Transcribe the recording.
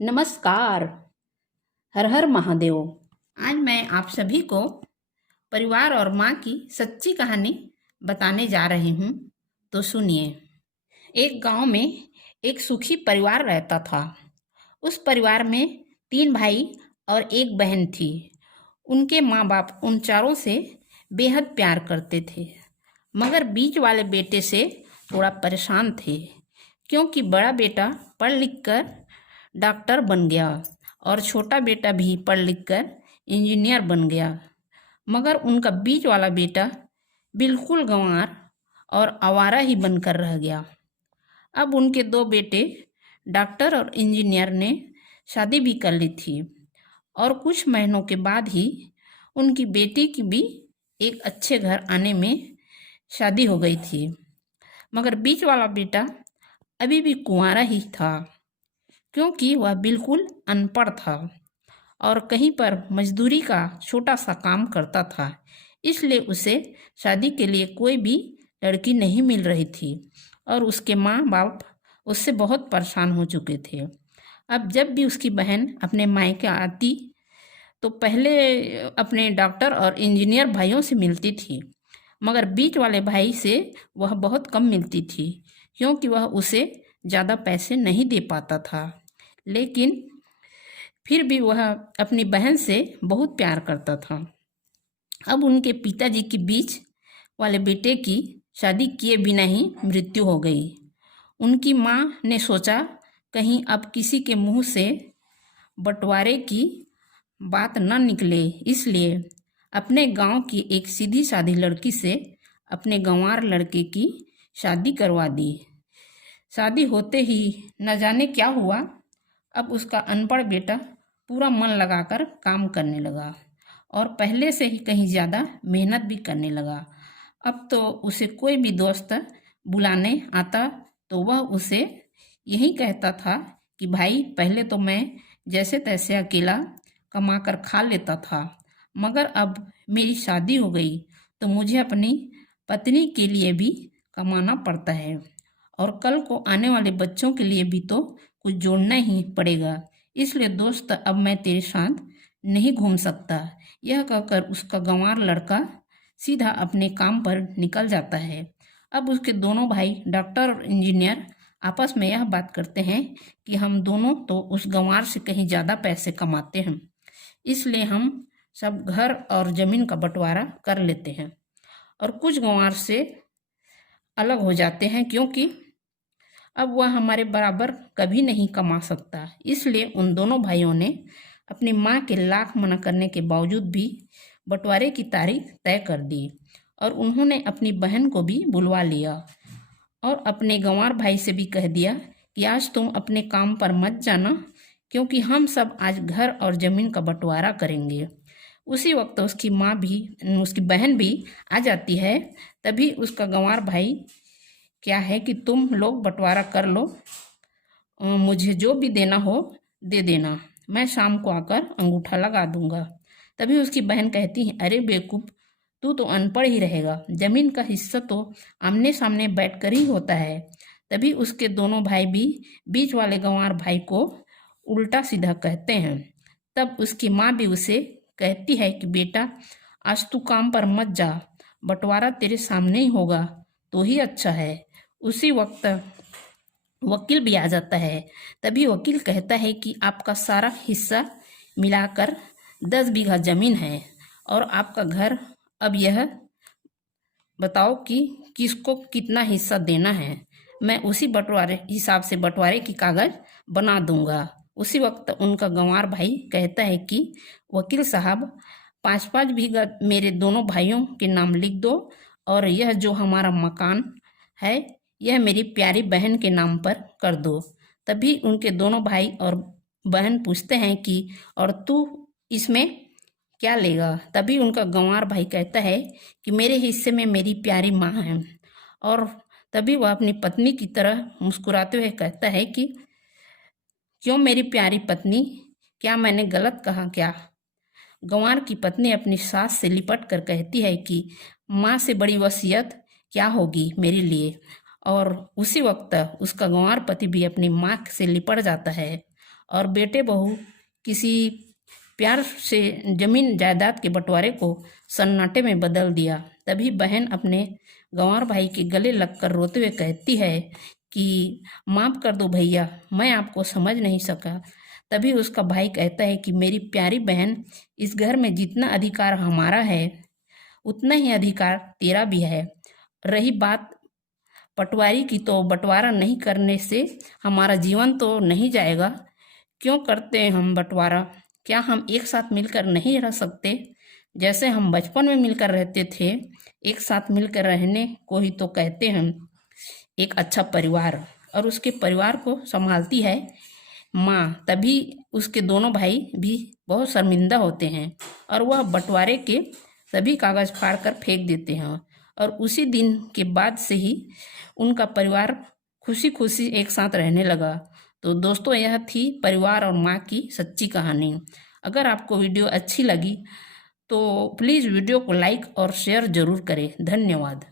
नमस्कार। हर हर महादेव। आज मैं आप सभी को परिवार और माँ की सच्ची कहानी बताने जा रही हूँ, तो सुनिए। एक गांव में एक सुखी परिवार रहता था। उस परिवार में 3 भाई और एक बहन थी। उनके माँ बाप उन चारों से बेहद प्यार करते थे, मगर बीच वाले बेटे से थोड़ा परेशान थे, क्योंकि बड़ा बेटा पढ़ लिख कर डॉक्टर बन गया और छोटा बेटा भी पढ़ लिख कर इंजीनियर बन गया। मगर उनका बीच वाला बेटा बिल्कुल गंवार और आवारा ही बनकर रह गया। अब उनके 2 बेटे डॉक्टर और इंजीनियर ने शादी भी कर ली थी और कुछ महीनों के बाद ही उनकी बेटी की भी एक अच्छे घर आने में शादी हो गई थी। मगर बीच वाला बेटा अभी भी कुंवारा ही था, क्योंकि वह बिल्कुल अनपढ़ था और कहीं पर मजदूरी का छोटा सा काम करता था। इसलिए उसे शादी के लिए कोई भी लड़की नहीं मिल रही थी और उसके माँ बाप उससे बहुत परेशान हो चुके थे। अब जब भी उसकी बहन अपने मायके आती तो पहले अपने डॉक्टर और इंजीनियर भाइयों से मिलती थी, मगर बीच वाले भाई से वह बहुत कम मिलती थी, क्योंकि वह उसे ज़्यादा पैसे नहीं दे पाता था। लेकिन फिर भी वह अपनी बहन से बहुत प्यार करता था। अब उनके पिताजी के बीच वाले बेटे की शादी किए बिना ही मृत्यु हो गई। उनकी माँ ने सोचा कहीं अब किसी के मुंह से बंटवारे की बात न निकले, इसलिए अपने गांव की एक सीधी सादी लड़की से अपने गंवार लड़के की शादी करवा दी। शादी होते ही न जाने क्या हुआ, अब उसका अनपढ़ बेटा पूरा मन लगाकर काम करने लगा और पहले से ही कहीं ज़्यादा मेहनत भी करने लगा। अब तो उसे कोई भी दोस्त बुलाने आता तो वह उसे यही कहता था कि भाई, पहले तो मैं जैसे तैसे अकेला कमा कर खा लेता था, मगर अब मेरी शादी हो गई तो मुझे अपनी पत्नी के लिए भी कमाना पड़ता है और कल को आने वाले बच्चों के लिए भी तो कुछ जोड़ना ही पड़ेगा। इसलिए दोस्त, अब मैं तेरे साथ नहीं घूम सकता। यह कहकर उसका गंवार लड़का सीधा अपने काम पर निकल जाता है। अब उसके दोनों भाई डॉक्टर और इंजीनियर आपस में यह बात करते हैं कि हम दोनों तो उस गंवार से कहीं ज़्यादा पैसे कमाते हैं, इसलिए हम सब घर और ज़मीन का बंटवारा कर लेते हैं और कुछ गंवार से अलग हो जाते हैं, क्योंकि अब वह हमारे बराबर कभी नहीं कमा सकता। इसलिए उन दोनों भाइयों ने अपनी माँ के लाख मना करने के बावजूद भी बंटवारे की तारीख तय कर दी और उन्होंने अपनी बहन को भी बुलवा लिया और अपने गंवार भाई से भी कह दिया कि आज तुम अपने काम पर मत जाना, क्योंकि हम सब आज घर और ज़मीन का बंटवारा करेंगे। उसी वक्त उसकी बहन भी आ जाती है। तभी उसका गंवार भाई क्या है कि तुम लोग बंटवारा कर लो, मुझे जो भी देना हो दे देना, मैं शाम को आकर अंगूठा लगा दूंगा। तभी उसकी बहन कहती है, अरे बेवकूफ़, तू तो अनपढ़ ही रहेगा, ज़मीन का हिस्सा तो आमने सामने बैठकर ही होता है। तभी उसके दोनों भाई भी बीच वाले गंवार भाई को उल्टा सीधा कहते हैं। तब उसकी माँ भी उसे कहती है कि बेटा, आज तू काम पर मत जा, बंटवारा तेरे सामने ही होगा तो ही अच्छा है। उसी वक्त वकील भी आ जाता है। तभी वकील कहता है कि आपका सारा हिस्सा मिलाकर 10 बीघा ज़मीन है और आपका घर, अब यह बताओ कि किसको कितना हिस्सा देना है। मैं उसी बंटवारे हिसाब से बंटवारे की कागज़ बना दूंगा। उसी वक्त उनका गंवार भाई कहता है कि वकील साहब, 5-5 बीघा मेरे दोनों भाइयों के नाम लिख दो और यह जो हमारा मकान है यह मेरी प्यारी बहन के नाम पर कर दो। तभी उनके दोनों भाई और बहन पूछते हैं कि और तू इसमें क्या लेगा। तभी उनका गंवार भाई कहता है कि मेरे हिस्से में मेरी प्यारी माँ है। और तभी वह अपनी पत्नी की तरह मुस्कुराते हुए कहता है कि क्यों मेरी प्यारी पत्नी, क्या मैंने गलत कहा क्या। गंवार की पत्नी अपनी सास से लिपट कर कहती है कि माँ से बड़ी वसीयत क्या होगी मेरे लिए। और उसी वक्त उसका गंवार पति भी अपनी माँ से लिपट जाता है और बेटे बहू किसी प्यार से जमीन जायदाद के बंटवारे को सन्नाटे में बदल दिया। तभी बहन अपने गंवार भाई के गले लगकर रोते हुए कहती है कि माफ़ कर दो भैया, मैं आपको समझ नहीं सका। तभी उसका भाई कहता है कि मेरी प्यारी बहन, इस घर में जितना अधिकार हमारा है उतना ही अधिकार तेरा भी है। रही बात पटवारी की, तो बंटवारा नहीं करने से हमारा जीवन तो नहीं जाएगा। क्यों करते हैं हम बंटवारा? क्या हम एक साथ मिलकर नहीं रह सकते? जैसे हम बचपन में मिलकर रहते थे, एक साथ मिलकर रहने को ही तो कहते हैं एक अच्छा परिवार। और उसके परिवार को संभालती है माँ। तभी उसके दोनों भाई भी बहुत शर्मिंदा होते हैं और वह बंटवारे के सभी कागज़ फाड़ कर फेंक देते हैं। और उसी दिन के बाद से ही उनका परिवार खुशी खुशी एक साथ रहने लगा। तो दोस्तों, यह थी परिवार और माँ की सच्ची कहानी। अगर आपको वीडियो अच्छी लगी तो प्लीज़ वीडियो को लाइक और शेयर ज़रूर करें। धन्यवाद।